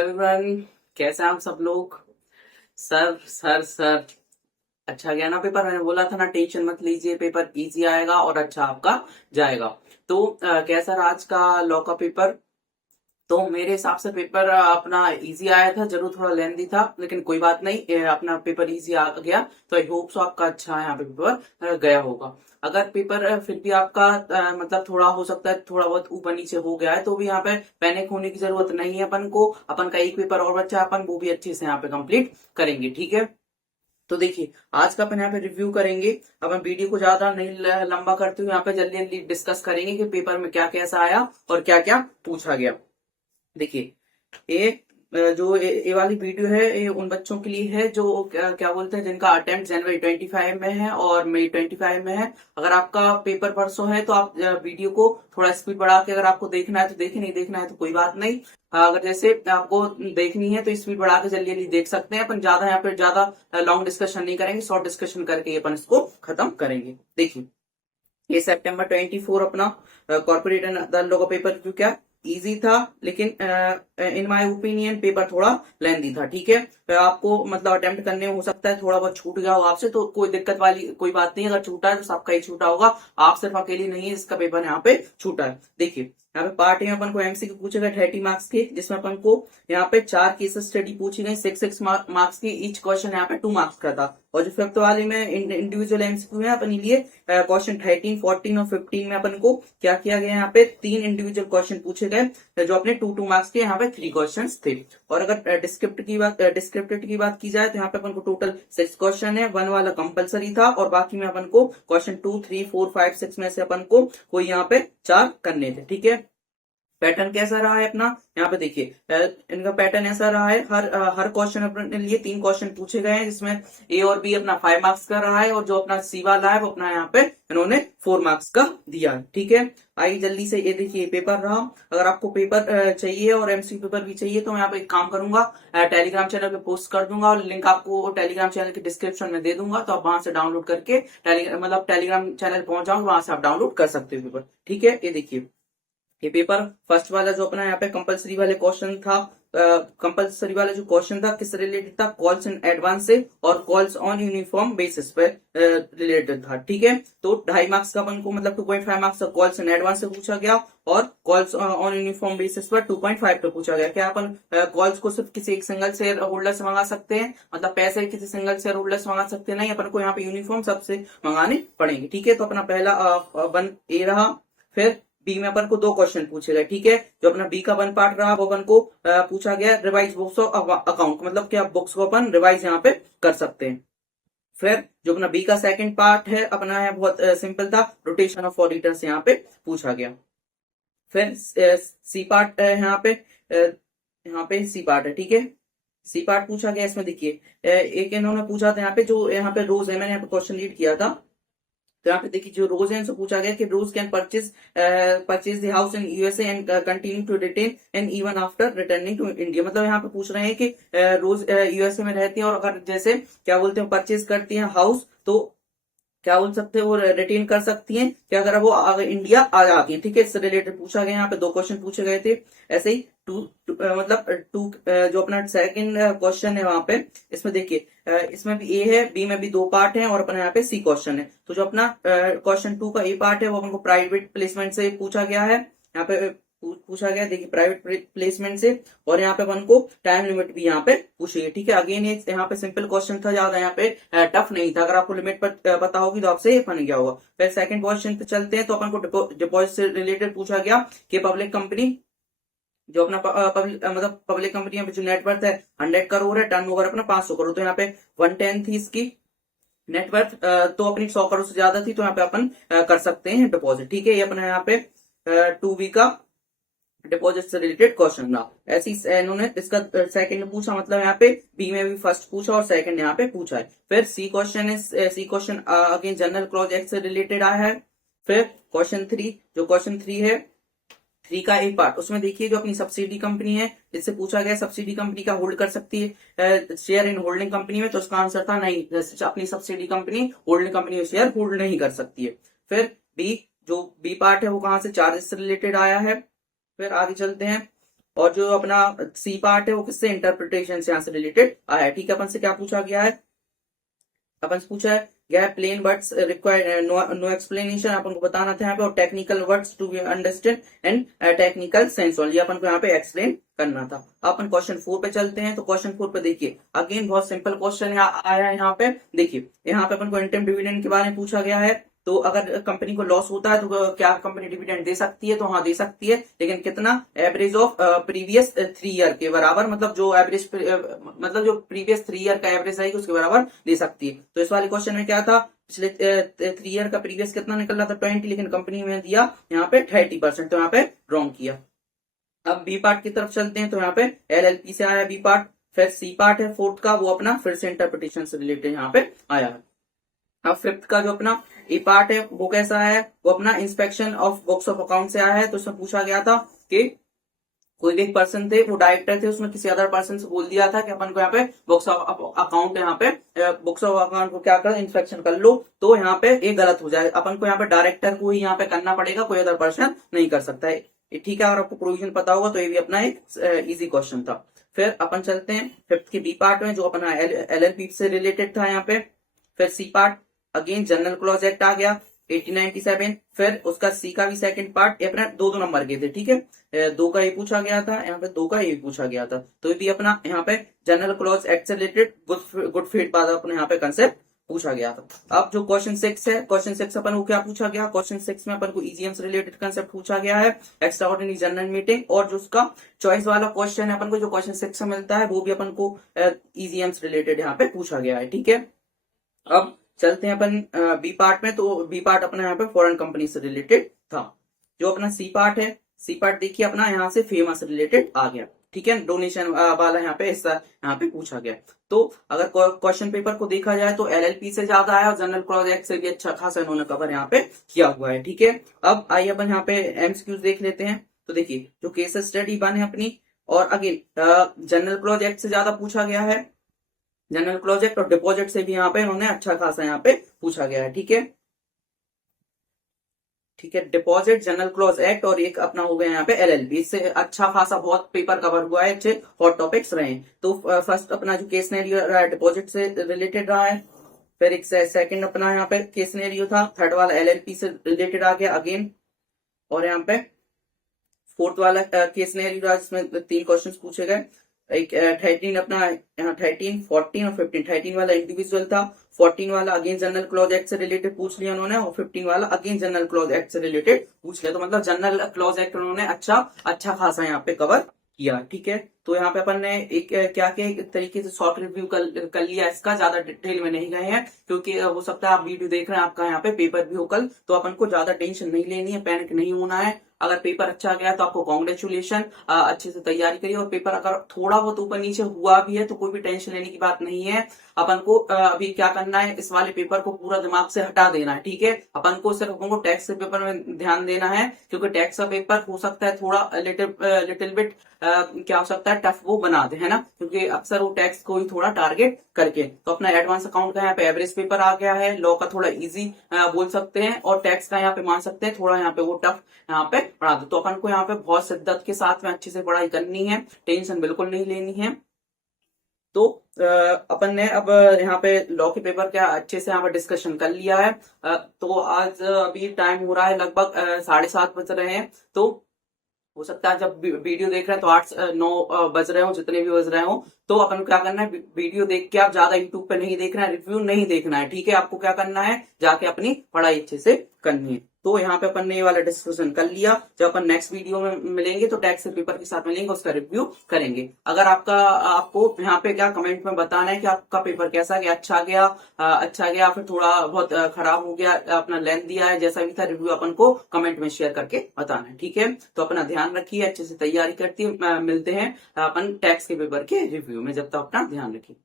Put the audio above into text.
Everyone, कैसे हैं आप सब लोग। सर अच्छा गया ना पेपर। मैंने बोला था ना, टेंशन मत लीजिए, पेपर इजी आएगा और अच्छा आपका जाएगा। तो कैसा रहा आज का लॉ का पेपर। तो मेरे हिसाब से पेपर अपना इजी आया था, जरूर थोड़ा लेंदी था, लेकिन कोई बात नहीं, अपना पेपर इजी आ गया। तो आई होप सो आपका अच्छा यहाँ पे पेपर गया होगा। अगर पेपर फिर भी आपका मतलब थोड़ा हो सकता है, थोड़ा बहुत ऊपर नीचे हो गया है, तो भी यहाँ पे पैनिक होने की जरूरत नहीं है। अपन को, अपन का एक पेपर और बच्चा है, अपन वो भी अच्छे से यहाँ पे कंप्लीट करेंगे, ठीक है। तो देखिए, आज का अपन यहाँ पे रिव्यू करेंगे। अपन वीडियो को ज्यादा नहीं लंबा करते हुए यहाँ पे जल्दी जल्दी डिस्कस करेंगे कि पेपर में क्या कैसा आया और क्या क्या पूछा गया। देखिए, ये जो ये वाली वीडियो है, ये उन बच्चों के लिए है जो क्या बोलते हैं, जिनका अटेम्प्ट जनवरी 25 में है और मई 25 में है। अगर आपका पेपर परसों है तो आप वीडियो को थोड़ा स्पीड बढ़ा के, अगर आपको देखना है तो देखिए, नहीं देखना है तो कोई बात नहीं। अगर जैसे आपको देखनी है तो स्पीड बढ़ा के जल्दी जल्दी देख सकते हैं। अपन ज्यादा यहाँ पे ज्यादा लॉन्ग डिस्कशन नहीं करेंगे, शॉर्ट डिस्कशन करके अपन इसको खत्म करेंगे। देखिए, ये सितंबर 24 अपना कॉर्पोरेट एंड अदर लॉ का पेपर रिव्यू क्या इजी था, लेकिन इन माय ओपिनियन पेपर थोड़ा लेंदी था, ठीक है। आपको मतलब अटेम्प्ट करने में हो सकता है थोड़ा बहुत छूट गया हो आपसे, तो कोई दिक्कत वाली कोई बात नहीं। अगर छूटा है तो सबका ही छूटा होगा, आप सिर्फ अकेली नहीं है इसका पेपर यहाँ पे छूटा है। देखिए, यहाँ पे पार्ट में अपन को एमसीक्यू पूछे गए 30 मार्क्स के, जिसमें अपन को यहाँ पे 4 केस स्टडी पूछी गई, 6 मार्क्स की। ईच क्वेश्चन यहाँ पे 2 मार्क्स का था। और जो फिफ्थ वाले में इंडिविजुअल एमसीक्यू है, अपन लिए क्वेश्चन 13, 14 और 15 में अपन को क्या किया गया, यहाँ पे 3 इंडिविजुअल क्वेश्चन पूछे गए, जो अपने 2 मार्क्स के यहाँ पे 3 क्वेश्चन थे। और अगर डिस्क्रिप्टिव की बात की जाए तो यहाँ पे अपन को टोटल 6 क्वेश्चन है। 1 वाला कंपलसरी था और बाकी में अपन को क्वेश्चन 2, 3, 4, 5, 6 में से अपन को कोई यहाँ पे 4 करने थे, ठीक है। पैटर्न कैसा रहा है अपना, यहाँ पे देखिए, इनका पैटर्न ऐसा रहा है। हर क्वेश्चन अपने लिए 3 क्वेश्चन पूछे गए हैं, जिसमें ए और बी अपना 5 मार्क्स का रहा है, और जो अपना सी वाला है वो अपना यहाँ पे इन्होंने 4 मार्क्स का दिया है, ठीक है। आइए जल्दी से, ये देखिए पेपर रहा। अगर आपको पेपर चाहिए और एमसीक्यू पेपर भी चाहिए तो मैं यहाँ पे एक काम करूंगा, टेलीग्राम चैनल पे पोस्ट कर दूंगा और लिंक आपको टेलीग्राम चैनल के डिस्क्रिप्शन में दे दूंगा, तो आप वहां से डाउनलोड करके मतलब टेलीग्राम चैनल पहुंच जाओ, वहां से आप डाउनलोड कर सकते हो पेपर, ठीक है। ये देखिए, ये पेपर फर्स्ट वाला जो अपना यहाँ पे कंपलसरी वाले क्वेश्चन था, कंपलसरी वाला जो क्वेश्चन था किस रिलेटेड था, कॉल्स इन एडवांस से और कॉल्स ऑन यूनिफॉर्म बेसिस पे रिलेटेड था, ठीक है। तो 2.5 मार्क्स का अपन को मतलब 2.5 मार्क्स का कॉल्स इन एडवांस से पूछा गया, और कॉल्स ऑन यूनिफॉर्म बेसिस पर 2.5 पे पूछा गया। क्या अपन कॉल्स को सिर्फ किसी एक सिंगल शेयर होल्डर से मंगा सकते हैं, मतलब पैसे किसी सिंगल शेयर होल्डर से मंगा सकते हैं? नहीं, अपन को यहाँ पे यूनिफॉर्म सबसे मंगाने पड़ेंगे, ठीक है। तो अपना पहला 1A रहा। फिर बी में अपन को 2 क्वेश्चन पूछे गए, ठीक है। जो अपना बी का 1 पार्ट रहा वो अपन को पूछा गया रिवाइज बुक्स ऑफ अकाउंट, मतलब क्या बुक्स को अपन रिवाइज यहाँ पे कर सकते हैं। फिर जो अपना बी का सेकंड पार्ट है अपना है, बहुत सिंपल था, रोटेशन ऑफ ऑडिटर्स यहाँ पे पूछा गया। फिर सी पार्ट है यहाँ पे, यहाँ पे सी पार्ट है, ठीक है। सी पार्ट पूछा गया, इसमें देखिए एक इन्होंने पूछा था यहाँ पे, जो यहाँ पे रोज है, मैंने यहाँ पे क्वेश्चन रीड किया था। तो यहाँ पे देखिए, जो रोज है इनसे पूछा गया कि Rose can purchase the house in USA and continue to retain and even after returning to India. मतलब यहाँ पे पूछ रहे हैं कि रोज यूएसए में रहती हैं और अगर जैसे क्या बोलते हैं परचेज करती हैं हाउस, तो क्या बोल सकते हैं वो रिटेन कर सकती हैं क्या, अगर वो अगर इंडिया आ जाती है, ठीक है। इससे रिलेटेड पूछा गया, यहाँ पे 2 क्वेश्चन पूछे गए थे। ऐसे ही मतलब जो अपना सेकंड क्वेश्चन है वहां पे, इसमें देखिए इसमें भी ए है, बी में भी 2 पार्ट हैं और अपना यहाँ पे सी क्वेश्चन है। तो जो अपना क्वेश्चन 2 का ए पार्ट है वो अपन को प्राइवेट प्लेसमेंट से पूछा गया है, यहाँ पे पूछा गया, देखिए प्राइवेट प्लेसमेंट से। और यहाँ पे अपन को टाइम लिमिट भी यहाँ पे पूछी है, ठीक है। अगेन ये यहाँ पे सिंपल क्वेश्चन था, ज्यादा यहाँ पे टफ नहीं था। अगर आपको लिमिट पर पता होगी तो आपसे ये बन गया होगा। फिर सेकंड क्वेश्चन पे चलते हैं, तो अपन को डिपॉजिट से रिलेटेड पूछा गया कि पब्लिक कंपनी जो अपना मतलब पब्लिक कंपनी में जो नेटवर्थ है 100 करोड़ है, टर्नओवर अपना 500 करोड़, तो यहाँ पे 110 थी इसकी नेटवर्थ, तो अपनी 100 करोड़ से ज्यादा थी, तो यहाँ पे अपन कर सकते हैं डिपॉजिट, ठीक है। ये अपना यहाँ पे 2B का डिपॉजिट से रिलेटेड क्वेश्चन था। ऐसी इन्होंने इसका सेकंड पूछा, मतलब यहाँ पे बी में भी फर्स्ट पूछा और सेकंड यहाँ पे पूछा है। फिर सी क्वेश्चन है, C question again general clauses act से रिलेटेड आया है। फिर क्वेश्चन 3, जो क्वेश्चन 3 है, 3 का एक पार्ट, उसमें देखिए जो अपनी सब्सिडी कंपनी है, जिससे पूछा गया सब्सिडी कंपनी का होल्ड कर सकती है शेयर इन होल्डिंग कंपनी में, तो उसका आंसर था नहीं, अपनी सब्सिडी कंपनी होल्डिंग कंपनी में शेयर होल्ड नहीं कर सकती है। फिर बी, जो बी पार्ट है वो कहां से, चार्जेस से रिलेटेड आया है। फिर आगे चलते हैं, और जो अपना सी पार्ट है वो किससे, इंटरप्रिटेशन से यहाँ से रिलेटेड आया है। ठीक है, अपन से क्या पूछा गया है, अपन से पूछा है गया plain words require no explanation, अपन को बताना था यहाँ पे, और technical words to be understand and technical sense only, अपन को यहाँ पे एक्सप्लेन करना था। अपन क्वेश्चन 4 पे चलते हैं। तो क्वेश्चन 4 पे देखिए अगेन बहुत सिंपल क्वेश्चन आया है यहाँ पे। देखिए यहाँ पे अपन को इंटरम डिविडेंड के बारे में पूछा गया है। तो अगर कंपनी को लॉस होता है तो क्या कंपनी डिविडेंड दे सकती है, तो हाँ दे सकती है, लेकिन कितना, एवरेज ऑफ प्रीवियस 3 ईयर के बराबर, मतलब जो एवरेज मतलब जो प्रीवियस 3 ईयर का एवरेज रहेगी उसके बराबर दे सकती है। तो इस वाले क्वेश्चन में क्या था, पिछले 3 ईयर का प्रीवियस कितना निकल रहा था 20, लेकिन कंपनी में दिया यहाँ पे 30%, तो यहाँ पे रॉन्ग किया। अब बी पार्ट की तरफ चलते हैं। तो यहाँ पे एलएलपी से आया बी पार्ट, फिर सी पार्ट है फोर्थ का, वो अपना फिर से इंटरप्रिटेशन से रिलेटेड यहाँ पे आया है। अब फिफ्थ का जो अपना ए पार्ट है वो कैसा है, वो अपना inspection of books of account से आया है। तो उसमें पूछा गया था कि कोई भी एक पर्सन थे, वो डायरेक्टर थे, उसमें किसी अदर पर्सन से बोल दिया था कि अपन को यहाँ पे बुक्स ऑफ अकाउंट, यहाँ पे बुक्स ऑफ अकाउंट को क्या कर, इंस्पेक्शन कर लो। तो यहाँ पे ये गलत हो जाए, अपन को यहाँ पे डायरेक्टर को ही यहाँ पे करना पड़ेगा, कोई अदर पर्सन नहीं कर सकता है। ठीक है, और आपको प्रोविजन पता होगा तो ये भी अपना एक इजी क्वेश्चन था। फिर अपन चलते हैं फिफ्थ के बी पार्ट में, जो अपना एलएलपी से रिलेटेड था यहाँ पे। फिर C part again general clauses act आ गया 1897। फिर उसका सी का भी सेकंड पार्ट, ये अपना 2-2 नंबर के थे। ठीक है, 2 का ये पूछा गया था, यहाँ पे 2 का ये पूछा गया था। तो ये भी अपना यहाँ पे जनरल क्लॉज एक्ट से रिलेटेड गुड फेट बाद अपने यहाँ पे कंसेप्ट पूछा गया था। अब जो क्वेश्चन 6 है, क्वेश्चन 6 अपन को क्या पूछा गया, क्वेश्चन 6 में अपन को ईजीएम से रिलेटेड कंसेप्ट पूछा गया है, एक्स्ट्रा ऑर्डिनरी जनरल मीटिंग। और जो उसका चॉइस वाला क्वेश्चन है अपन को, जो क्वेश्चन 6 से मिलता है, वो भी अपन को ईजीएम से रिलेटेड यहाँ पे पूछा गया है। ठीक है, अब चलते हैं अपन बी पार्ट में। तो बी पार्ट अपना यहाँ पे फॉरेन कंपनी से रिलेटेड था। जो अपना सी पार्ट है, सी पार्ट देखिए अपना यहाँ से फेमस रिलेटेड आ गया। ठीक है, डोनेशन वाला यहाँ पे हिस्सा यहाँ पे पूछा गया। तो अगर क्वेश्चन पेपर को देखा जाए तो एलएलपी से ज्यादा है, और जनरल प्रोजेक्ट से भी अच्छा खासा इन्होंने कवर यहाँ पे किया हुआ है। ठीक है, अब आइए अपन यहाँ पे एमसीक्यूज देख लेते हैं। तो देखिए जो केस स्टडी 1 है अपनी, और अगेन जनरल प्रोजेक्ट से ज्यादा पूछा गया है, जनरल प्रोजेक्ट और डिपॉजिट से भी यहाँ पे इन्होंने अच्छा खासा यहाँ पे पूछा गया है। ठीक है, ठीक है, डिपॉजिट, जनरल क्लॉज एक्ट, और एक अपना हो गया यहाँ पे एलएलबी। इससे अच्छा खासा बहुत पेपर कवर हुआ है, अच्छे हॉट टॉपिक्स रहे। तो फर्स्ट अपना जो केस सिनेरियो रहा है डिपॉजिट से रिलेटेड रहा है। फिर एक सेकंड अपना यहाँ पे केस सिनेरियो था, थर्ड वाला एलएलपी से रिलेटेड आ गया अगेन। और यहाँ पे फोर्थ वाला केस सिनेरियो रहा, जिसमें 3 क्वेश्चन पूछे गए। एक 13 अपना यहाँ 13, 14 और 15। 13 वाला इंडिविजुअल था, 14 वाला अगेन जनरल क्लॉज एक्ट से रिलेटेड पूछ लिया उन्होंने, और 15 वाला अगेन जनरल क्लॉज एक्ट से रिलेटेड पूछ लिया। तो मतलब जनरल क्लॉज एक्ट उन्होंने अच्छा खासा यहाँ पे कवर किया। ठीक है, तो यहाँ पे अपन ने एक क्या किया, एक तरीके से शॉर्ट रिव्यू कर लिया इसका, ज्यादा डिटेल में नहीं गए हैं, क्योंकि हो सकता है आप वीडियो देख रहे हैं, आपका यहाँ पे पेपर भी हो कल, तो अपन को ज्यादा टेंशन नहीं लेनी है, पैनिक नहीं होना है। अगर पेपर अच्छा गया तो आपको कॉन्ग्रेचुलेशन, अच्छे से तैयारी करिए। और पेपर अगर थोड़ा बहुत ऊपर नीचे हुआ भी है तो कोई भी टेंशन लेने की बात नहीं है। अपन को अभी क्या करना है, इस वाले पेपर को पूरा दिमाग से हटा देना है। ठीक है, अपन को सिर्फ अपन को टैक्स के पेपर में ध्यान देना है, क्योंकि टैक्स का पेपर हो सकता है थोड़ा लिटिल बिट क्या हो सकता है, टफ वो बना दे, है ना, क्योंकि अक्सर वो टैक्स को ही थोड़ा टारगेट करके। तो अपना एडवांस अकाउंट का यहाँ पे एवरेज पेपर आ गया है, लॉ का थोड़ा इजी बोल सकते हैं, और टैक्स का यहाँ पे मान सकते हैं थोड़ा यहाँ पे वो टफ यहाँ पे पढ़ा दो। तो अपन को यहाँ पे बहुत शिद्दत के साथ में अच्छे से पढ़ाई करनी है, टेंशन बिल्कुल नहीं लेनी है। तो अपन ने अब यहाँ पे लॉ के पेपर का अच्छे से यहाँ पे डिस्कशन कर लिया है। तो आज अभी टाइम हो रहा है लगभग 7:30 बज रहे हैं। तो हो सकता है जब वीडियो देख रहे हैं तो 8-9 बज रहे हो, जितने भी बज रहे हो, तो अपन को क्या करना है, वीडियो देख के आप ज्यादा यूट्यूब पे नहीं देखना है, रिव्यू नहीं देखना है। ठीक है, आपको क्या करना है, जाके अपनी पढ़ाई अच्छे से करनी है। तो यहाँ पे अपन ने ये वाला डिस्कशन कर लिया। जब अपन नेक्स्ट वीडियो में मिलेंगे तो टैक्स के पेपर के साथ मिलेंगे, उसका रिव्यू करेंगे। अगर आपको यहाँ पे क्या कमेंट में बताना है कि आपका पेपर कैसा गया, अच्छा गया फिर थोड़ा बहुत खराब हो गया, अपना लेंथ दिया है, जैसा भी था रिव्यू अपन को कमेंट में शेयर करके बताना है। ठीक है, तो अपना ध्यान रखिए, अच्छे से तैयारी करती मिलते हैं अपन टैक्स के पेपर के रिव्यू में, जब तक अपना ध्यान रखिए।